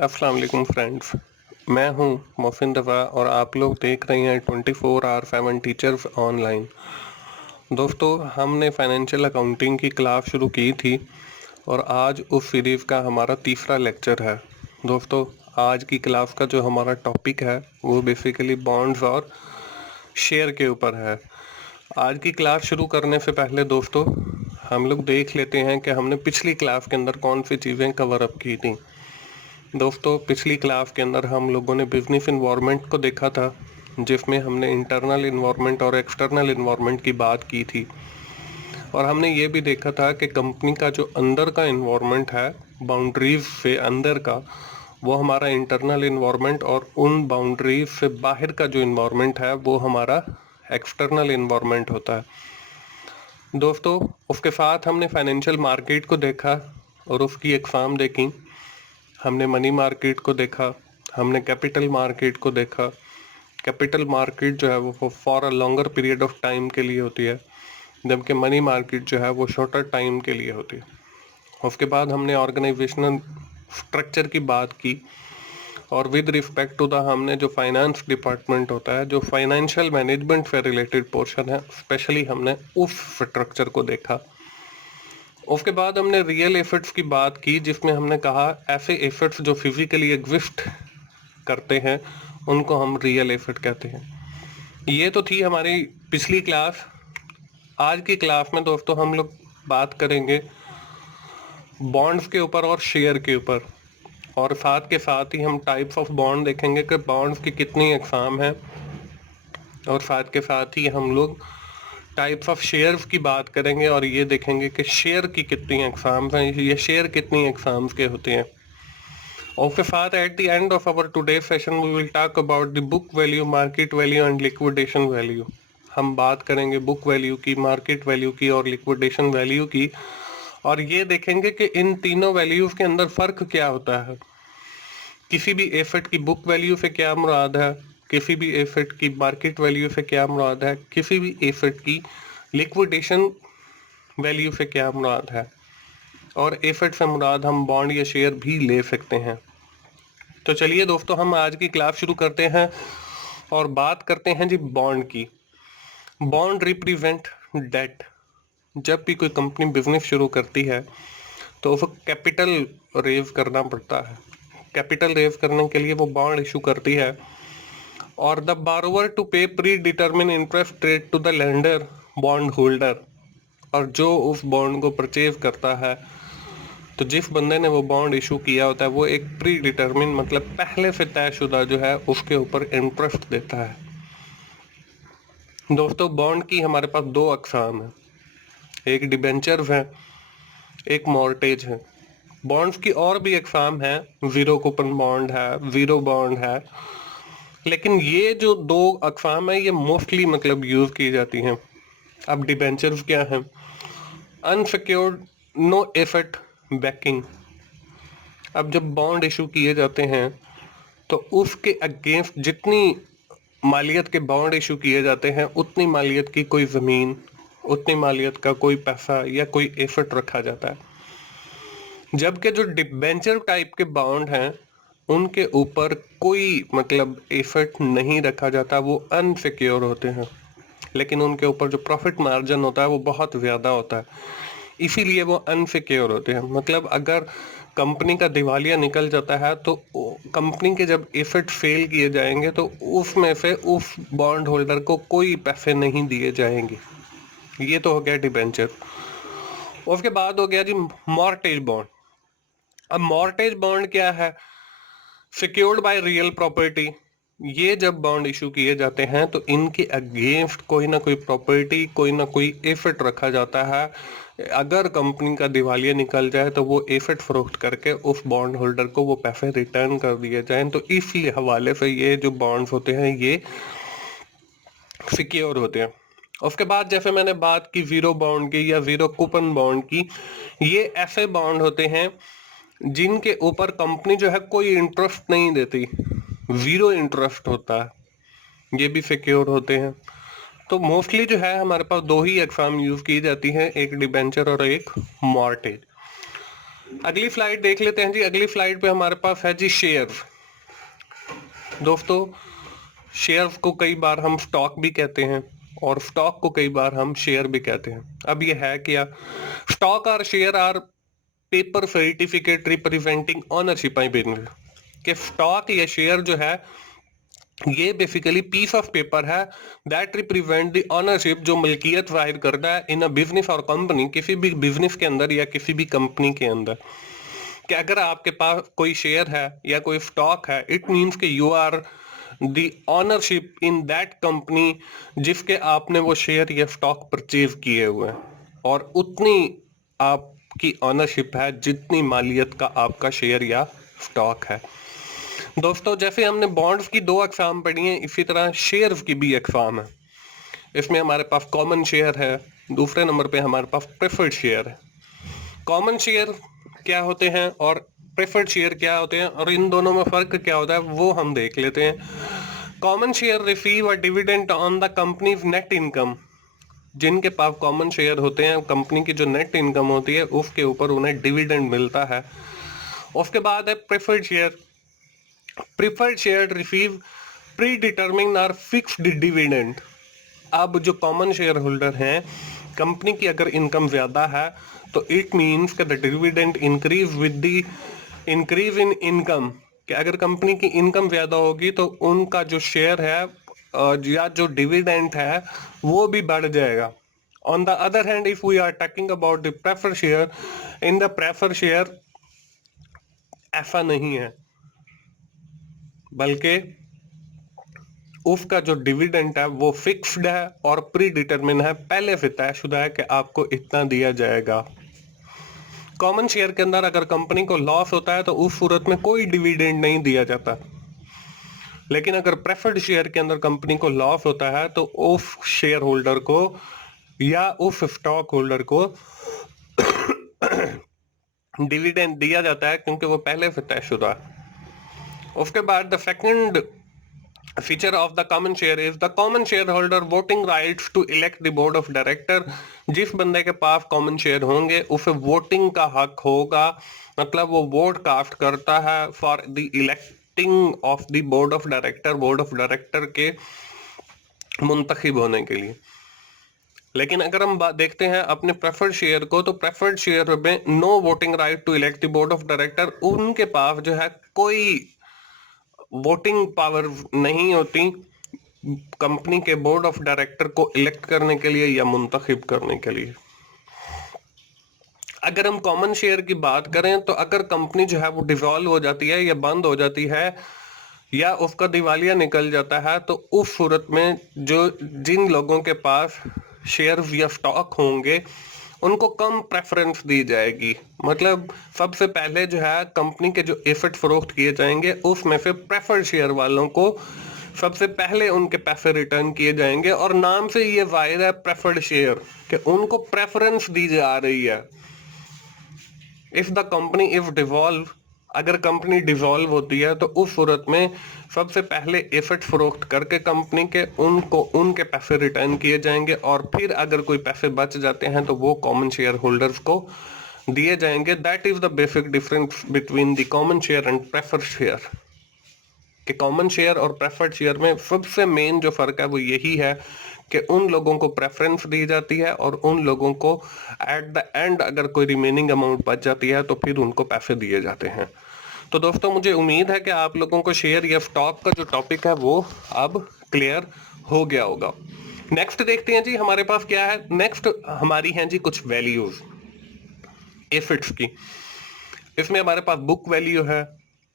अस्सलाम वालेकुम फ्रेंड्स। मैं हूं मोहसिन रफ़ा और आप लोग देख रहे हैं 24/7 टीचर्स ऑनलाइन। दोस्तों, हमने फाइनेंशियल अकाउंटिंग की क्लास शुरू की थी और आज उस सीरीज़ का हमारा तीसरा लेक्चर है। दोस्तों, आज की क्लास का जो हमारा टॉपिक है वो बेसिकली बॉन्ड्स और शेयर के ऊपर है। आज की क्लास शुरू करने से पहले दोस्तों हम लोग देख लेते हैं कि हमने पिछली क्लास के अंदर कौन सी चीज़ें कवर अप की थी। दोस्तों, पिछली क्लास के अंदर हम लोगों ने बिजनेस इन्वायरमेंट को देखा था, जिसमें हमने इंटरनल इन्वायरमेंट और एक्सटर्नल इन्वायरमेंट की बात की थी और हमने ये भी देखा था कि कंपनी का जो अंदर का इन्वायरमेंट है, बाउंड्रीज से अंदर का, वो हमारा इंटरनल इन्वायरमेंट और उन बाउंड्रीज से बाहर का जो इन्वायरमेंट है वो हमारा एक्सटर्नल इन्वायरमेंट होता है। दोस्तों, उसके साथ हमने फाइनेंशियल मार्केट को देखा और उसकी एग्जाम देखी। हमने मनी मार्केट को देखा, हमने कैपिटल मार्केट को देखा। कैपिटल मार्केट जो है वो for a longer period of time के लिए होती है, जबकि मनी मार्केट जो है वो शॉर्टर टाइम के लिए होती है। उसके बाद हमने ऑर्गेनाइजेशनल स्ट्रक्चर की बात की और विद रिस्पेक्ट टू द हमने जो फाइनेंस डिपार्टमेंट होता है, जो फाइनेंशियल मैनेजमेंट से रिलेटेड पोर्शन है, स्पेशली हमने उस स्ट्रक्चर को देखा। उसके बाद हमने रियल एसेट्स की बात की, जिसमें हमने कहा ऐसे एसेट्स जो फिजिकली एग्जिस्ट करते हैं उनको हम रियल एसेट कहते हैं। ये तो थी हमारी पिछली क्लास। आज की क्लास में दोस्तों हम लोग बात करेंगे बॉन्ड्स के ऊपर और शेयर के ऊपर, और साथ के साथ ही हम टाइप्स ऑफ बॉन्ड देखेंगे कि बॉन्ड्स की कितनी अकसाम है, और साथ के साथ ही हम लोग टाइप्स ऑफ शेयर्स की बात करेंगे और ये देखेंगे कि शेयर की कितनी अकसाम हैं, ये शेयर कितनी अकसाम के होते हैं। उसके साथ at the end of our today session we will talk about the book value, market value and liquidation value. हम बात करेंगे बुक वैल्यू की, मार्केट वैल्यू की और लिक्विडेशन वैल्यू की, और ये देखेंगे कि इन तीनों वैल्यूज के अंदर फर्क क्या होता है। किसी भी एसेट की बुक वैल्यू से क्या मुराद है, किसी भी एसेट की मार्केट वैल्यू से क्या मुराद है, किसी भी एसेट की लिक्विडेशन वैल्यू से क्या मुराद है, और एसेट से मुराद हम बॉन्ड या शेयर भी ले सकते हैं। तो चलिए दोस्तों, हम आज की क्लास शुरू करते हैं और बात करते हैं जी बॉन्ड की। Bond represent debt. जब भी कोई कंपनी बिजनेस शुरू करती है तो उसको कैपिटल रेज करना पड़ता है। कैपिटल रेज करने के लिए वो बॉन्ड इशू करती है, और the borrower to pay predetermine interest rate to the lender bondholder. और जो उस बॉन्ड को परचेज करता है, तो जिस बंदे ने वो बॉन्ड इशू किया होता है, वो एक प्री डिटर्मिन मतलब पहले से तयशुदा जो है उसके ऊपर इंटरेस्ट देता है। दोस्तों, बॉन्ड की हमारे पास दो अकसाम है, एक डिबेंचर है, एक मॉर्टेज है। बॉन्ड्स की और भी अकसाम है, जीरो कूपन बॉन्ड है, जीरो बॉन्ड है, लेकिन ये जो दो अकसाम है ये मोस्टली मतलब यूज की जाती हैं। अब डिबेंचर्स क्या है? Unsecured no asset backing. अब जब बॉन्ड इशू किए जाते हैं तो उसके अगेंस्ट जितनी मालियत के बॉन्ड इशू किए जाते हैं, उतनी मालियत की कोई ज़मीन, उतनी मालियत का कोई पैसा या कोई एसेट रखा जाता है। जबकि जो डिबेंचर टाइप के बॉन्ड हैं उनके ऊपर कोई मतलब एसेट नहीं रखा जाता, वो अनसिक्योर होते हैं, लेकिन उनके ऊपर जो प्रॉफिट मार्जिन होता है वो बहुत ज़्यादा होता है, इसीलिए वो अनसिक्योर होते हैं। मतलब अगर कंपनी का दिवालिया निकल जाता है तो कंपनी के जब एसेट फेल किए जाएंगे तो उसमें से उस बॉन्ड होल्डर को कोई पैसे नहीं दिए जाएंगे। ये तो हो गया डिबेंचर। उसके बाद हो गया जी मॉर्टेज बॉन्ड। अब मॉर्टेज बॉन्ड क्या है? Secured by real property. ये जब बॉन्ड इशू किए जाते हैं तो इनके अगेंस्ट कोई ना कोई प्रॉपर्टी, कोई ना कोई एसेट रखा जाता है। अगर कंपनी का दिवालिया निकल जाए तो वो एसेट फरोख्त करके उस बॉन्ड होल्डर को वो पैसे रिटर्न कर दिए जाएं। तो इस हवाले से ये जो बॉन्ड्स होते हैं ये सिक्योर होते हैं। उसके बाद जैसे मैंने बात की जीरो बॉन्ड की या जीरो कूपन बॉन्ड की, ये ऐसे बॉन्ड होते हैं जिनके ऊपर कंपनी जो है कोई इंटरेस्ट नहीं देती, जीरो इंटरेस्ट होता है, ये भी सिक्योर होते हैं। तो मोस्टली जो है हमारे पास दो ही एग्जाम यूज की जाती हैं, एक डिबेंचर और एक मॉर्टेज। अगली स्लाइड देख लेते हैं जी। अगली स्लाइड पे हमारे पास है जी शेयर। दोस्तों शेयर्स को कई बार हम स्टॉक भी कहते हैं और स्टॉक को कई बार हम शेयर भी कहते हैं। अब ये है क्या? स्टॉक और share are paper certificate representing ownership I business. कि स्टॉक या शेयर जो है ये बेसिकली पीस ऑफ पेपर है दैट रिप्रेजेंट द ओनरशिप, जो मलकियत जाहिर करता है इन अ बिजनेस और कंपनी, किसी भी बिजनेस के अंदर या किसी भी कंपनी के अंदर। कि अगर आपके पास कोई शेयर है या कोई स्टॉक है, इट मीन्स कि you are the ownership in that company जिसके आपने वो शेयर या स्टॉक परचेज किए हुए हैं, और उतनी आपकी ओनरशिप है जितनी मालियत का आपका शेयर या स्टॉक है। दोस्तों जैसे हमने बॉन्ड्स की दो अकसाम पढ़ी हैं, इसी तरह शेयर्स की भी अकसाम है। इसमें हमारे पास कॉमन शेयर है, दूसरे नंबर पे हमारे पास प्रेफर्ड शेयर है। कॉमन शेयर क्या होते हैं और प्रेफर्ड शेयर क्या होते हैं और इन दोनों में फर्क क्या होता है वो हम देख लेते हैं। Common share receive a dividend on the companies net income. जिनके पास कॉमन शेयर होते हैं, कंपनी की जो नेट इनकम होती है उसके ऊपर उन्हें डिविडेंड मिलता है। उसके बाद है preferred share. Preferred share receive pre determine और फिक्स्ड डिविडेंड। अब जो कॉमन शेयर होल्डर हैं, कंपनी की अगर इनकम ज्यादा है तो इट मीन्स कि the dividend increase with the increase in income. कि अगर कंपनी की इनकम ज्यादा होगी तो उनका जो शेयर है या जो डिविडेंड है वो भी बढ़ जाएगा। On the other hand if we are talking about the prefer share, in the prefer share ऐसा नहीं है, बल्कि उसका जो डिविडेंड है वो फिक्स्ड है और प्री डिटरमिन है, पहले से तयशुदा है कि आपको इतना दिया जाएगा। कॉमन शेयर के अंदर अगर कंपनी को लॉस होता है तो उस सूरत में कोई डिविडेंड नहीं दिया जाता, लेकिन अगर प्रेफर्ड शेयर के अंदर कंपनी को लॉस होता है तो उस शेयर होल्डर को या उस स्टॉक होल्डर को डिविडेंड दिया जाता है क्योंकि वो पहले से तयशुदा है। उसके बाद the second feature of the common share is the common shareholder voting rights to elect the board of director। जिस बंदे के पास कॉमन शेयर होंगे उसे वोटिंग का हक होगा, मतलब वो वोट कास्ट करता है for the electing of the board of director, board of director के मुंतखब होने के लिए। लेकिन अगर हम देखते हैं अपने प्रेफर्ड शेयर को, तो प्रेफर्ड शेयर में no voting right to elect the board of director. उनके पास जो है कोई वोटिंग पावर नहीं होती कंपनी के बोर्ड ऑफ डायरेक्टर को इलेक्ट करने के लिए या मुंतखब करने के लिए। अगर हम कॉमन शेयर की बात करें तो अगर कंपनी जो है वो डिसॉल्व हो जाती है या बंद हो जाती है या उसका दिवालिया निकल जाता है, तो उस सूरत में जो जिन लोगों के पास शेयर या स्टॉक होंगे उनको कम प्रेफरेंस दी जाएगी। मतलब सबसे पहले जो है कंपनी के जो एसेट फरोख्त किए जाएंगे उसमें से प्रेफर्ड शेयर वालों को सबसे पहले उनके पैसे रिटर्न किए जाएंगे, और नाम से ये जाहिर है प्रेफर्ड शेयर कि उनको प्रेफरेंस दी जा रही है। If the company if devolve, अगर कंपनी डिसॉल्व होती है तो उस सूरत में सबसे पहले एसेट फरोख्त करके कंपनी के उनको उनके पैसे रिटर्न किए जाएंगे, और फिर अगर कोई पैसे बच जाते हैं तो वो कॉमन शेयर होल्डर्स को दिए जाएंगे। That is the basic difference between the common share and preferred share. कि कॉमन शेयर और प्रेफर्ड शेयर में सबसे मेन जो फर्क है वो यही है कि उन लोगों को प्रेफरेंस दी जाती है और उन लोगों को एट द एंड अगर कोई रिमेनिंग अमाउंट बच जाती है तो फिर उनको पैसे दिए जाते हैं। तो दोस्तों मुझे उम्मीद है कि आप लोगों को शेयर या स्टॉक का जो टॉपिक है वो अब क्लियर हो गया होगा। नेक्स्ट देखते हैं जी हमारे पास क्या है। नेक्स्ट हमारी हैं जी कुछ वैल्यूज एसेट्स की। इसमें हमारे पास बुक वैल्यू है,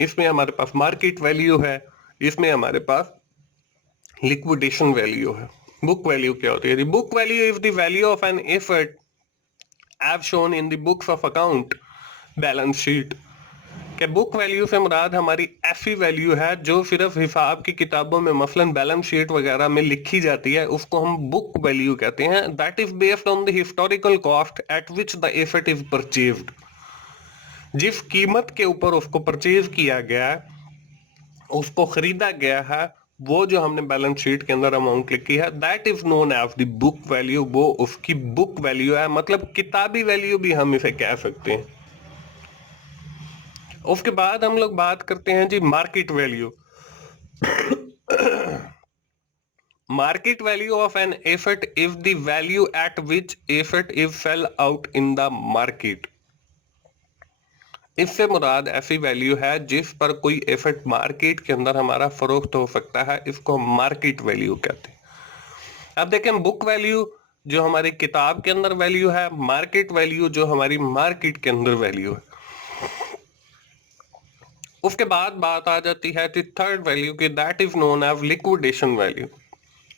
इसमें हमारे पास मार्केट वैल्यू है, इसमें हमारे पास लिक्विडेशन वैल्यू है। बुक वैल्यू क्या होती है? Book value is the value of an asset as shown in the books of account balance sheet. के बुक वैल्यू से मुराद हमारी ऐसी वैल्यू है जो सिर्फ हिसाब की किताबों में मसलन बैलेंस शीट वगैरह में लिखी जाती है, उसको हम बुक वैल्यू कहते हैं। That is based on the historical cost at which the asset is purchased. जिस कीमत के ऊपर उसको परचेज किया गया है, उसको खरीदा गया है, वो जो हमने बैलेंस शीट के अंदर अमाउंट लिखी है, that is known as the book value. वो उसकी बुक वैल्यू है, मतलब किताबी वैल्यू भी हम इसे कह सकते हैं। उसके बाद हम लोग बात करते हैं जी market value. Market value of an asset is the value at which asset is sell out in the market। इससे मुराद ऐसी वैल्यू है जिस पर कोई एसेट मार्केट के अंदर हमारा फरोख्त हो सकता है, इसको हम मार्केट वैल्यू कहते हैं। अब देखें बुक वैल्यू जो हमारी किताब के अंदर वैल्यू है, मार्केट वैल्यू जो हमारी मार्केट के अंदर वैल्यू है। उसके बाद बात आ जाती है थर्ड वैल्यू की, that is known as liquidation value.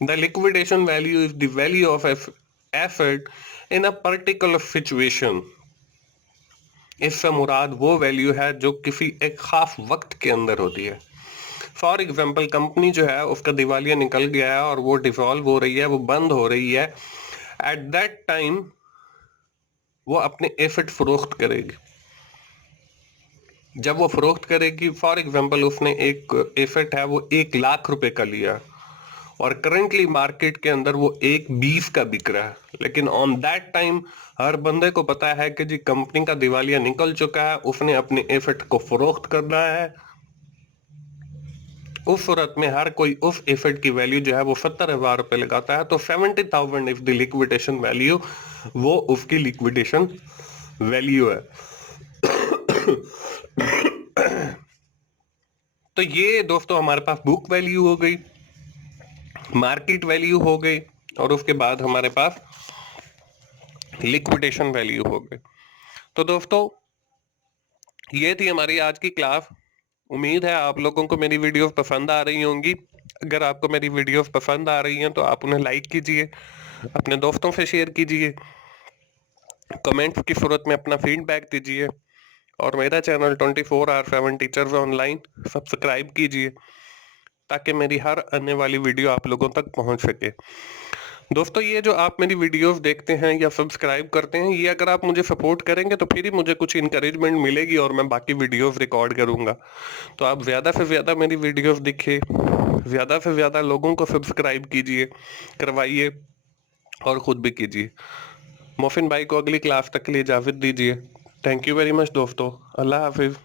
The liquidation value is the value of asset in a particular situation। इससे मुराद वो वैल्यू है जो किसी एक खास वक्त के अंदर होती है। फॉर एग्जाम्पल कंपनी जो है उसका दिवालिया निकल गया है और वो डिसॉल्व हो रही है, वो बंद हो रही है। एट दैट टाइम वो अपने एसेट फरोख्त करेगी। जब वो फरोख्त करेगी, फॉर एग्जाम्पल उसने एक एसेट है वो 1,00,000 रुपए का लिया और करेंटली मार्केट के अंदर वो 1,20 का बिक रहा है, लेकिन ऑन दैट टाइम हर बंदे को पता है कि जी कंपनी का दिवालिया निकल चुका है, उसने अपने एसेट को फरोख्त करना है। उस सूरत में हर कोई उस एसेट की वैल्यू जो है वो 70,000 रुपए लगाता है, तो 70,000 इफ द लिक्विडेशन वैल्यू, वो उसकी लिक्विडेशन वैल्यू है। तो ये दोस्तों हमारे पास बुक वैल्यू हो गई, मार्केट वैल्यू हो गई, और उसके बाद हमारे पास लिक्विडेशन वैल्यू हो गई। तो दोस्तों ये थी हमारी आज की क्लास। उम्मीद है आप लोगों को मेरी वीडियोस पसंद आ रही होंगी। अगर आपको मेरी वीडियोस पसंद आ रही हैं तो आप उन्हें लाइक कीजिए, अपने दोस्तों से शेयर कीजिए, कमेंट्स की सूरत में अपना फीडबैक दीजिए, और मेरा चैनल 24/7 टीचर्स ऑनलाइन सब्सक्राइब कीजिए ताकि मेरी हर आने वाली वीडियो आप लोगों तक पहुंच सके। दोस्तों ये जो आप मेरी वीडियोस देखते हैं या सब्सक्राइब करते हैं, ये अगर आप मुझे सपोर्ट करेंगे तो फिर ही मुझे कुछ इंकरेजमेंट मिलेगी और मैं बाकी वीडियोस रिकॉर्ड करूंगा। तो आप ज़्यादा से ज़्यादा मेरी वीडियोस दिखे, ज़्यादा से ज़्यादा लोगों को सब्सक्राइब कीजिए, करवाइए और ख़ुद भी कीजिए। मोहसिन भाई को अगली क्लास तक के लिए इजाज़त दीजिए। थैंक यू वेरी मच दोस्तों। अल्लाह हाफिज़।